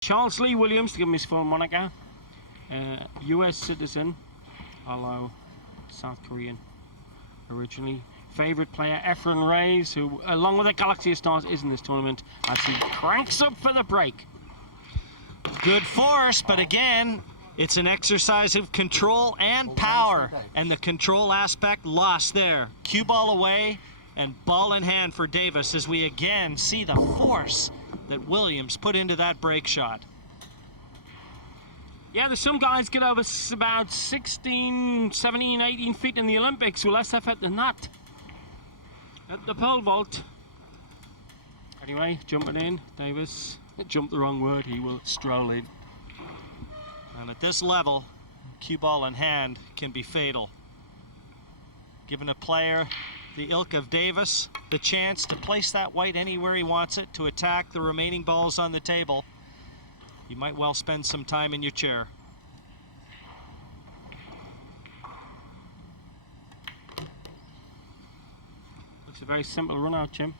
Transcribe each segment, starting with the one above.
Charles Lee Williams, to give him his full moniker, US citizen, although South Korean originally. Favourite player Efren Reyes, who along with a galaxy of stars is in this tournament as he cranks up for the break. Good force, but again, it's an exercise of control and power, and the control aspect lost there. Cue ball away and ball in hand for Davis as we again see the force that Williams put into that break shot. Yeah, there's some guys get over about 16, 17, 18 feet in the Olympics with less effort than that. At the pole vault. Anyway, jumping in, Davis. Jumped the wrong word, he will stroll in. And at this level, cue ball in hand can be fatal. Giving a player the ilk of Davis the chance to place that white anywhere he wants it, to attack the remaining balls on the table, you might well spend some time in your chair. Looks a very simple run out, Jim.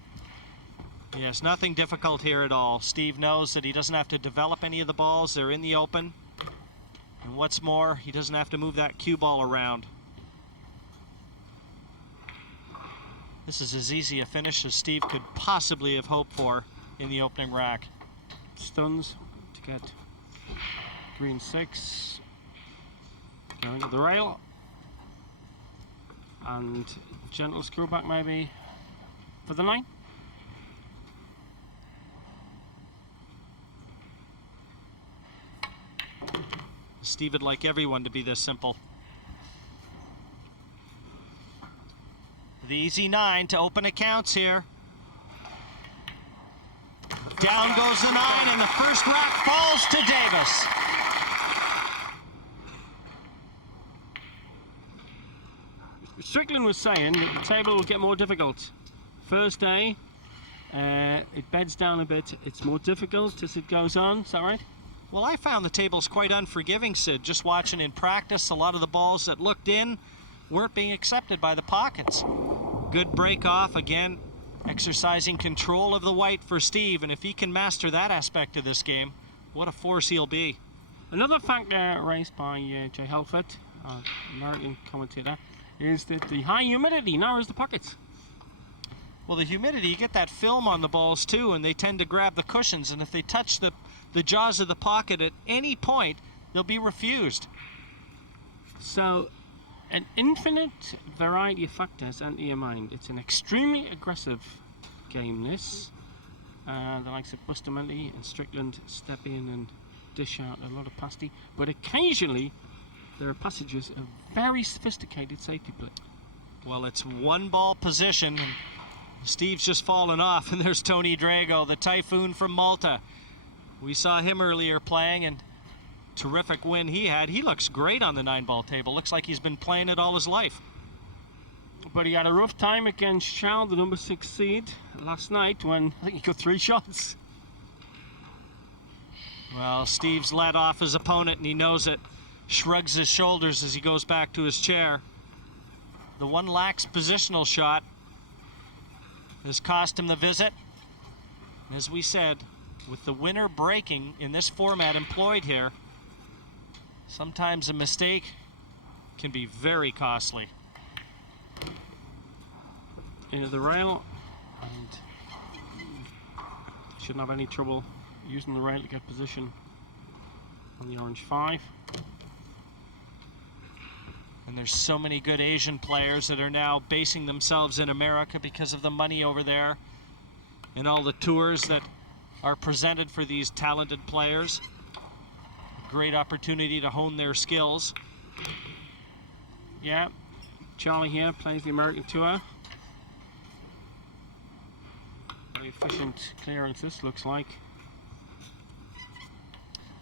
Yes, nothing difficult here at all. Steve knows that he doesn't have to develop any of the balls. They're in the open. And what's more, he doesn't have to move that cue ball around. This is as easy a finish as Steve could possibly have hoped for in the opening rack. Stuns to get green 6. Going to the rail. And gentle screw back maybe for the 9. Steve would like everyone to be this simple. The easy 9 to open accounts here. Down goes the 9, and the first rack falls to Davis. Strickland was saying that the table will get more difficult. First day, it beds down a bit. It's more difficult as it goes on. Is that right? Well, I found the tables quite unforgiving, Sid. Just watching in practice, a lot of the balls that looked in weren't being accepted by the pockets. Good break off, again, exercising control of the white for Steve, and if he can master that aspect of this game, what a force he'll be. Another factor raised by Jay Helfert, American commentator, is that the high humidity narrows the pockets. Well, the humidity, you get that film on the balls too, and they tend to grab the cushions, and if they touch the jaws of the pocket at any point, they'll be refused. So, an infinite variety of factors enter your mind. It's an extremely aggressive game, this. The likes of Bustamante and Strickland step in and dish out a lot of pasty, but occasionally there are passages of very sophisticated safety play. Well, it's one ball position, and Steve's just fallen off, and there's Tony Drago, the Typhoon from Malta. We saw him earlier playing, and terrific win he had. He looks great on the 9-ball table. Looks like he's been playing it all his life. But he had a rough time against Shao, the number 6 seed, last night when I think he got 3 shots. Well, Steve's let off his opponent, and he knows it. Shrugs his shoulders as he goes back to his chair. The one lax positional shot has cost him the visit. As we said, with the winner breaking in this format employed here, sometimes a mistake can be very costly. Into the rail, and shouldn't have any trouble using the rail to get position on the orange 5. And there's so many good Asian players that are now basing themselves in America because of the money over there and all the tours that are presented for these talented players. Great opportunity to hone their skills. Yeah, Charlie here plays the American tour. Very efficient clearance, this looks like.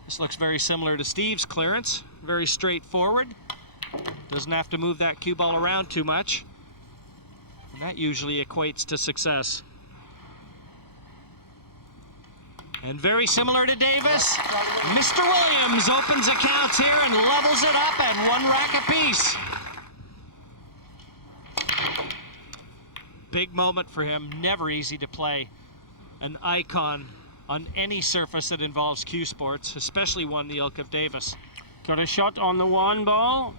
This looks very similar to Steve's clearance. Very straightforward. Doesn't have to move that cue ball around too much. And that usually equates to success. And very similar to Davis, Mr. Williams opens accounts here and levels it up at 1 rack apiece. Big moment for him, never easy to play. An icon on any surface that involves cue sports, especially one the ilk of Davis. Got a shot on the 1 ball.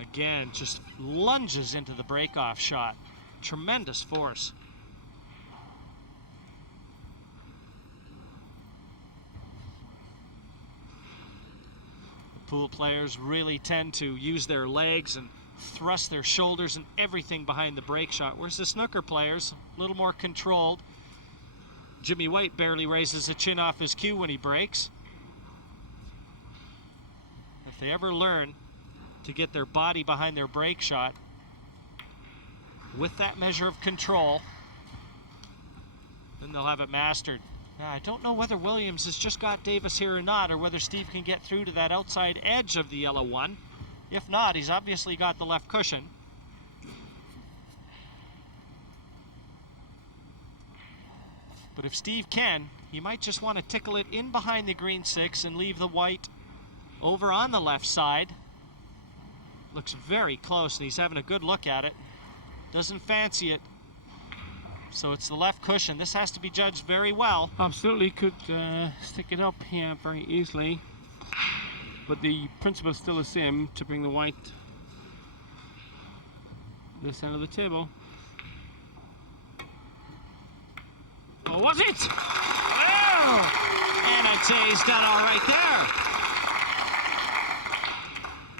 Again, just lunges into the breakoff shot. Tremendous force. The pool players really tend to use their legs and thrust their shoulders and everything behind the break shot, whereas the snooker players, a little more controlled. Jimmy White barely raises a chin off his cue when he breaks. If they ever learn to get their body behind their break shot with that measure of control, then they'll have it mastered. Now, I don't know whether Williams has just got Davis here or not, or whether Steve can get through to that outside edge of the yellow 1. If not, he's obviously got the left cushion. But if Steve can, he might just want to tickle it in behind the green 6 and leave the white over on the left side. Looks very close, and he's having a good look at it. Doesn't fancy it. So it's the left cushion. This has to be judged very well. Absolutely, could stick it up here very easily. But the principle is still the same, to bring the white this end of the table. Oh, was it? Oh! And I'd say he's done all right there.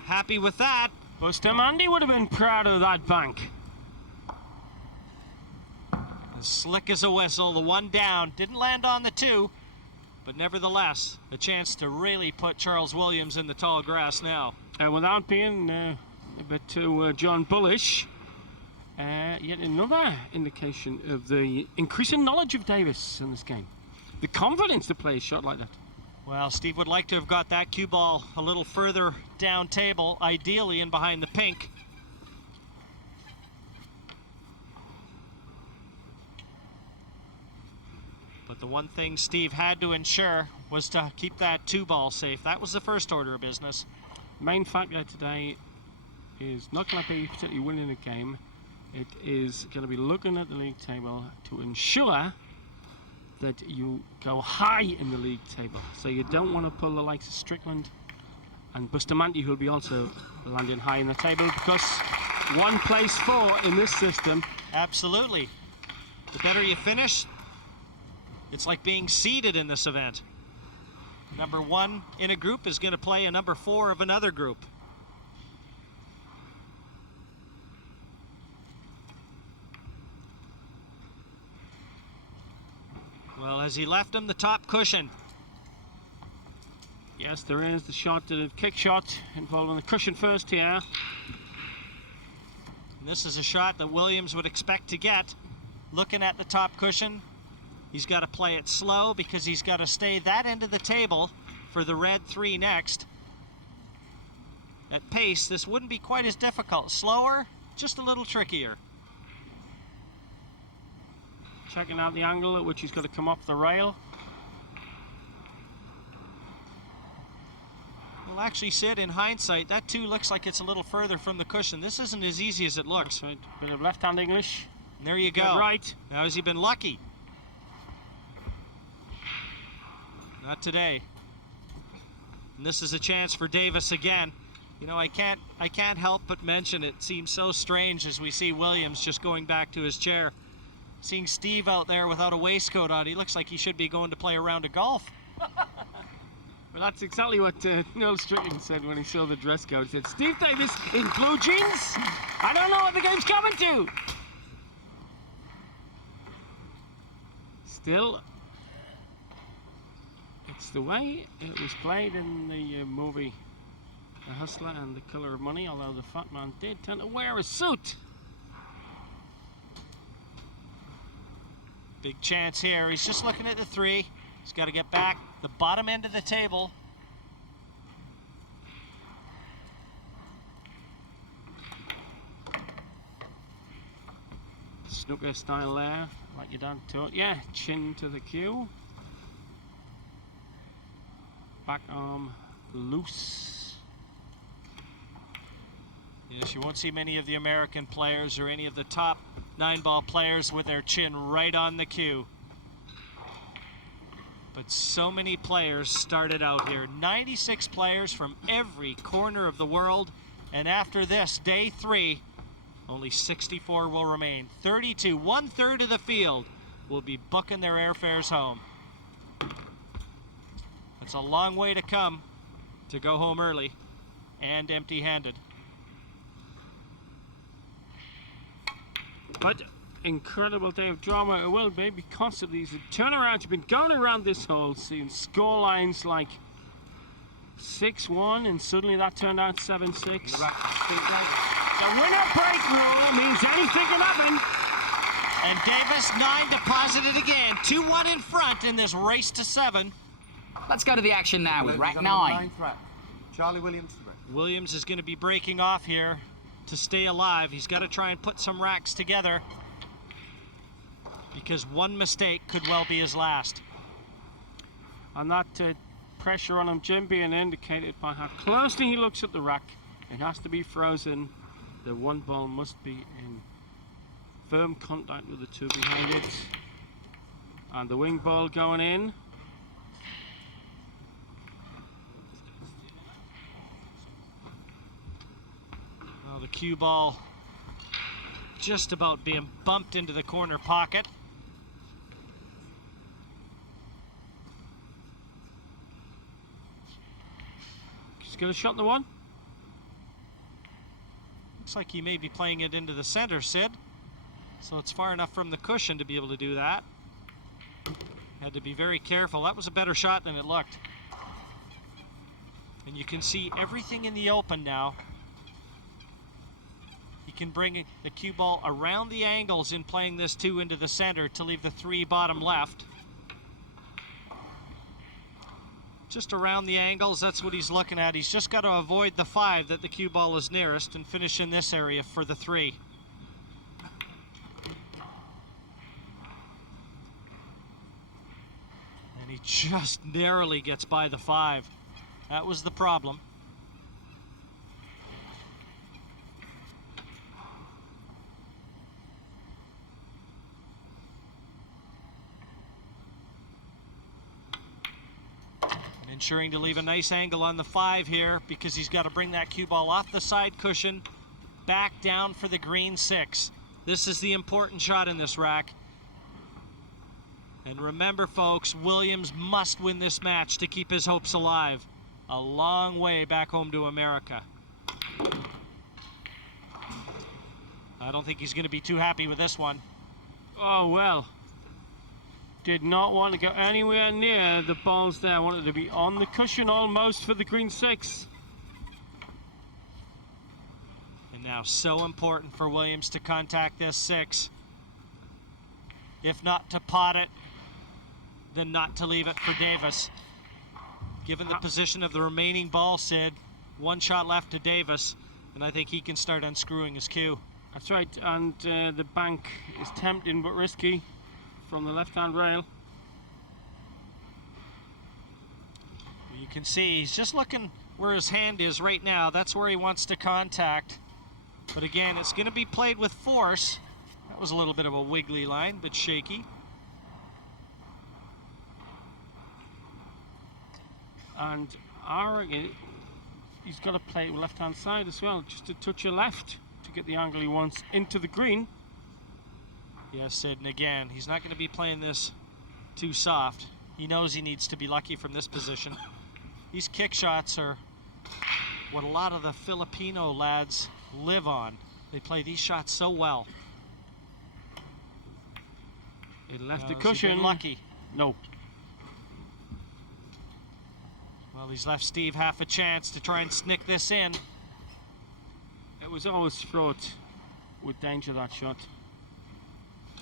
Happy with that. Bustamante would have been proud of that bank. As slick as a whistle, the 1 down. Didn't land on the 2, but nevertheless, a chance to really put Charles Williams in the tall grass now. Without being a bit too John Bullish, yet another indication of the increasing knowledge of Davis in this game. The confidence to play a shot like that. Well, Steve would like to have got that cue ball a little further down table, ideally in behind the pink. But the one thing Steve had to ensure was to keep that 2 ball safe. That was the first order of business. Main factor today is not going to be particularly winning the game. It is going to be looking at the league table to ensure that you go high in the league table. So you don't want to pull the likes of Strickland and Bustamante, who will be also landing high in the table, because 1 plays 4 in this system. Absolutely. The better you finish, it's like being seeded in this event. Number 1 in a group is going to play a number 4 of another group. Well, has he left him the top cushion? Yes, there is the shot, the kick shot involving the cushion first here. And this is a shot that Williams would expect to get. Looking at the top cushion, he's got to play it slow because he's got to stay that end of the table for the red 3 next. At pace, this wouldn't be quite as difficult. Slower, just a little trickier. Checking out the angle at which he's got to come off the rail. Well, actually, Sid, in hindsight, that 2 looks like it's a little further from the cushion. This isn't as easy as it looks. Right. Bit of left-hand English. And there you go. Good right. Now, has he been lucky? Not today. And this is a chance for Davis again. You know, I can't help but mention it seems so strange as we see Williams just going back to his chair. Seeing Steve out there without a waistcoat on, he looks like he should be going to play a round of golf. Well, that's exactly what Noel Strickland said when he saw the dress code. He said, Steve Davis in blue jeans? I don't know what the game's coming to. Still, it's the way it was played in the movie The Hustler and The Color of Money, although the fat man did tend to wear a suit. Big chance here. He's just looking at the 3. He's got to get back the bottom end of the table. Snooker style there, like your dad taught. Yeah, chin to the cue. Back arm loose. Yes, you won't see many of the American players or any of the top 9-ball players with their chin right on the cue. But so many players started out here. 96 players from every corner of the world. And after this, day 3, only 64 will remain. 32, 1/3 of the field, will be booking their airfares home. It's a long way to come to go home early and empty-handed. But incredible day of drama it will be, because of these turnarounds. You've been going around this hole, seeing score lines like 6-1, and suddenly that turned out 7-6. The winner break rule means anything can happen. And Davis, 9 deposited again. 2-1 in front in this race to 7. Let's go to the action now with rack 9. Charlie Williams to break. Williams is going to be breaking off here to stay alive. He's got to try and put some racks together, because one mistake could well be his last. And that pressure on him, Jim, being indicated by how closely he looks at the rack. It has to be frozen. The one ball must be in firm contact with the two behind it. And the wing ball going in. Well, the cue ball just about being bumped into the corner pocket. Just get a shot in the one. Looks like he may be playing it into the center, Sid. So it's far enough from the cushion to be able to do that. Had to be very careful. That was a better shot than it looked. And you can see everything in the open now. He can bring the cue ball around the angles in playing this 2 into the center to leave the 3 bottom left. Just around the angles, that's what he's looking at. He's just got to avoid the 5 that the cue ball is nearest and finish in this area for the 3. And he just narrowly gets by the 5. That was the problem. Ensuring to leave a nice angle on the 5 here, because he's got to bring that cue ball off the side cushion, back down for the green 6. This is the important shot in this rack. And remember, folks, Williams must win this match to keep his hopes alive. A long way back home to America. I don't think he's going to be too happy with this one. Oh, well. Did not want to go anywhere near the balls there. Wanted to be on the cushion almost for the green 6. And now so important for Williams to contact this 6. If not to pot it, then not to leave it for Davis. Given the position of the remaining ball, Sid, 1 shot left to Davis, and I think he can start unscrewing his cue. That's right, and the bank is tempting but risky from the left-hand rail. You can see he's just looking where his hand is right now. That's where he wants to contact. But again, it's going to be played with force. That was a little bit of a wiggly line, but shaky. And I reckon he's got to play it with left-hand side as well, just a touch of left to get the angle he wants into the green. Yes, Sid, and again, he's not going to be playing this too soft. He knows he needs to be lucky from this position. These kick shots are what a lot of the Filipino lads live on. They play these shots so well. It left the Has he cushion. been lucky? No. Well, he's left Steve half a chance to try and snick this in. It was always fraught with danger, that shot.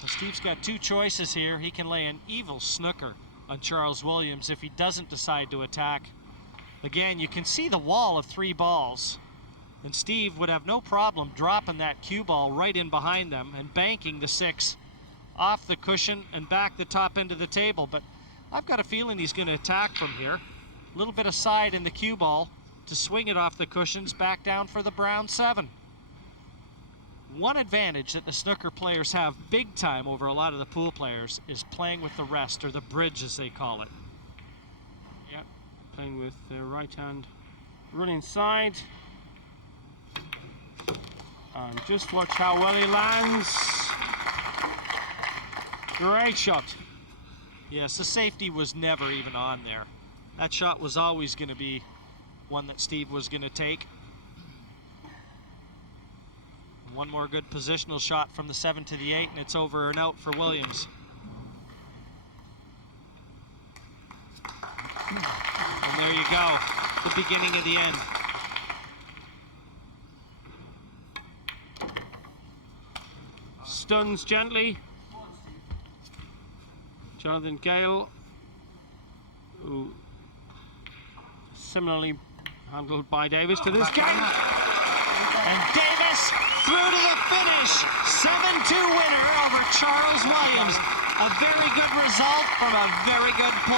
So Steve's got 2 choices here. He can lay an evil snooker on Charles Williams if he doesn't decide to attack. Again, you can see the wall of 3 balls. And Steve would have no problem dropping that cue ball right in behind them and banking the 6 off the cushion and back the top end of the table. But I've got a feeling he's going to attack from here. A little bit of side in the cue ball to swing it off the cushions back down for the brown 7. One advantage that the snooker players have big time over a lot of the pool players is playing with the rest, or the bridge as they call it. Yep, playing with the right hand running side. And just watch how well he lands. Great shot. Yes, the safety was never even on there. That shot was always going to be one that Steve was going to take. One more good positional shot from the 7 to the 8, and it's over and out for Williams. And there you go, the beginning of the end. Stuns gently. Jonathan Gale, who similarly handled by Davis to this game. And Davis through to the finish. 7-2 winner over Charles Williams. A very good result from a very good player.